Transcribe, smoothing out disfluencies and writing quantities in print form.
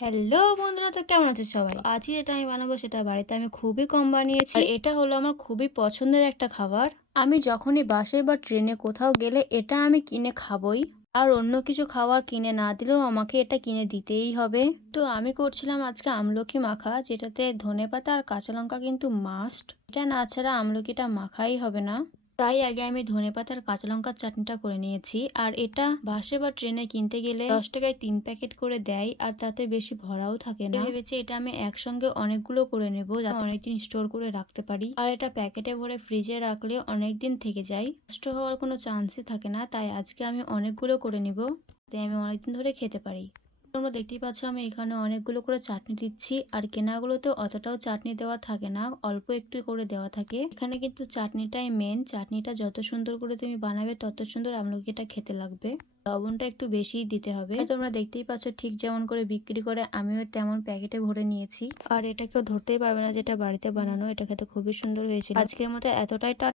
Hello বন্ধুরা, তো কেমন আছে সবাই? আজই এটা আমি বানাবো, সেটা বাড়িতে আমি খুবই কম বানিয়েছি। আর এটা হলো আমার খুবই পছন্দের একটা খাবার। আমি যখনই বাসে বা ট্রেনে কোথাও গেলে এটা আমি কিনে খাবই। আর অন্য কিছু খাবার কিনে না দিলেও আমাকে এটা কিনে দিতেই হবে। তো আমি করছিলাম আজকে আমলকি মাখা, যেটাতে ধনেপাতা আর কাঁচা লঙ্কা কিন্তু মাস্ট। এটা না ছাড়া আমলকিটা মাখাই হবে না। তাই আগে আমি ধনেপাতার কাঁচা লঙ্কার চাটনিটা করে নিয়েছি। আর এটা বাসে বা ট্রেনে কিনতে গেলে 10 টাকায় 3 প্যাকেট করে দেয়, আর তাতে বেশি ভরাও থাকে না। ভেবেছি এটা আমি একসঙ্গে অনেকগুলো করে নেব, যাতে অনেকদিন স্টোর করে রাখতে পারি। আর এটা প্যাকেটে ভরে ফ্রিজে রাখলে অনেকদিন থেকে যায়, নষ্ট হওয়ার কোনো চান্সই থাকে না। তাই আজকে আমি অনেকগুলো করে নিব, তাই আমি অনেকদিন ধরে খেতে পারি। তোমরা দেখতেই পাচ্ছ আমি এখানে অনেকগুলো করে চাটনি দিচ্ছি। আর কেনাগুলোতে অতটাও চাটনি দেওয়া থাকে না, অল্প একটু করে দেওয়া থাকে। এখানে কিন্তু চাটনিটাই মেন। চাটনিটা যত সুন্দর করে তুমি বানাবে তত সুন্দর আমলকিটা খেতে লাগবে। লবণটা একটু বেশিই দিতে হবে। আর তোমরা দেখতেই পাচ্ছ ঠিক যেমন করে বিক্রি করে আমিও তেমন প্যাকেটে ভরে নিয়েছি। আর এটা কেউ ধরতেই পারবে না যেটা বাড়িতে বানানো। এটা খেতে খুবই সুন্দর হয়েছিল। আজকের মতো এতটাই।